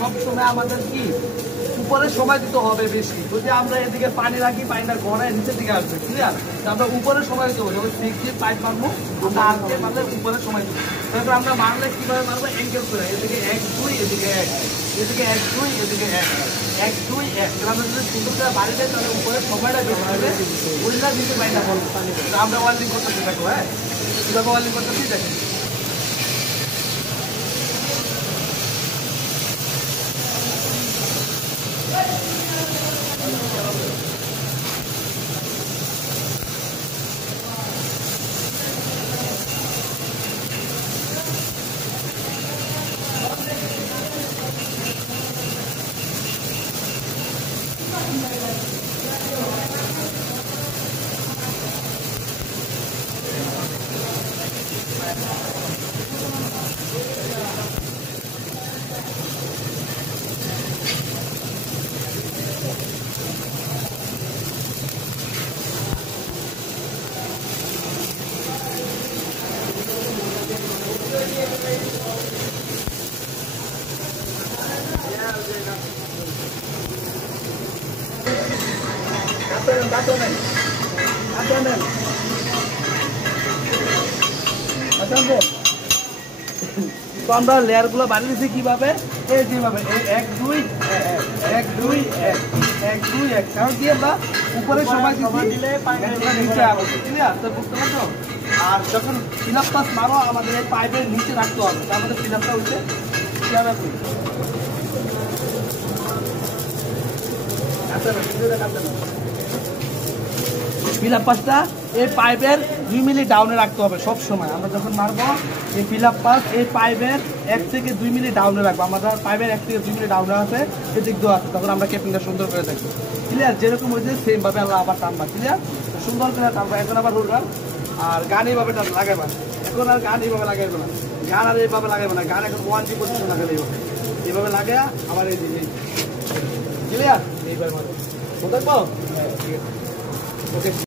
সবসময় আমাদের কি উপরে সময় দিতে হবে বেশি। যদি আমরা এদিকে পানি রাখি, পানিটা গড়ায় নিচের দিকে আসবে, ক্লিয়ার? আমরা উপরে সময় দিতে হবে। যখন 6 পাইপ মারবো আমরা আজকে মারলে উপরে সময় দেবো। তারপর আমরা মারলে কিভাবে মারবো? অ্যাঙ্গেল করে, এদিকে 1 2 এদিকে 1, এদিকে 1 2 এদিকে 1 1 2 1। আমরা যদি সুন্দর করে বাড়ি যাই তাহলে উপরে সময়টা বেশি হবে, ওইটা দিকে পানিটা বলবো। আমরা ওয়ার্ল্ডিং করতেছি, দেখো হ্যাঁ কিভাবে ওয়ার্ল্ডিং করতেছি দেখেন। তো আমরা লেয়ার গুলো বানিয়ে দিচ্ছি কিভাবে? এই যেভাবে 1 2 1 2 1 1 2 1। কারণ কি আমরা উপরে সময় দিলে নিচে আসবে, ক্লিয়ার? তো বুঝতে পারছো? আর যখন ফিলাপ পাস মারো আমাদের এই পাইপের নিচে রাখতে হবে, আমাদের ফিলাপটা হচ্ছে কিভাবে ফিলাপ পাসটা এই পাইপের 2 মিলি ডাউনে রাখতে হবে সব সময়। আমরা যখন মারবো এই ফিলাপ পাস এই পাইপের 1 থেকে 2 মিলি ডাউনে রাখবো। আমাদের পাইপের 1 থেকে 2 মিলি ডাউনে আছে, এদিক দিয়ে আছে, তখন আমরা কেপিংটা সুন্দর করে দেখবো, ক্লিয়ার? যেরকম হয়েছে সেম ভাবে আমরা আবার টানবা, ক্লিয়ার? সুন্দর করে টানবা। এখন আবার রোলবার আর গান এইভাবে লাগাইবা। এখন আর গান এইভাবে লাগাইবো না, গান আর এইভাবে লাগাইবো না, গান এখন 1G পর্যন্ত লাগালে এইভাবে লাগাইয়া আবার এই দিকে, ক্লিয়ার? এইবার মানে দেখবো, ওকে।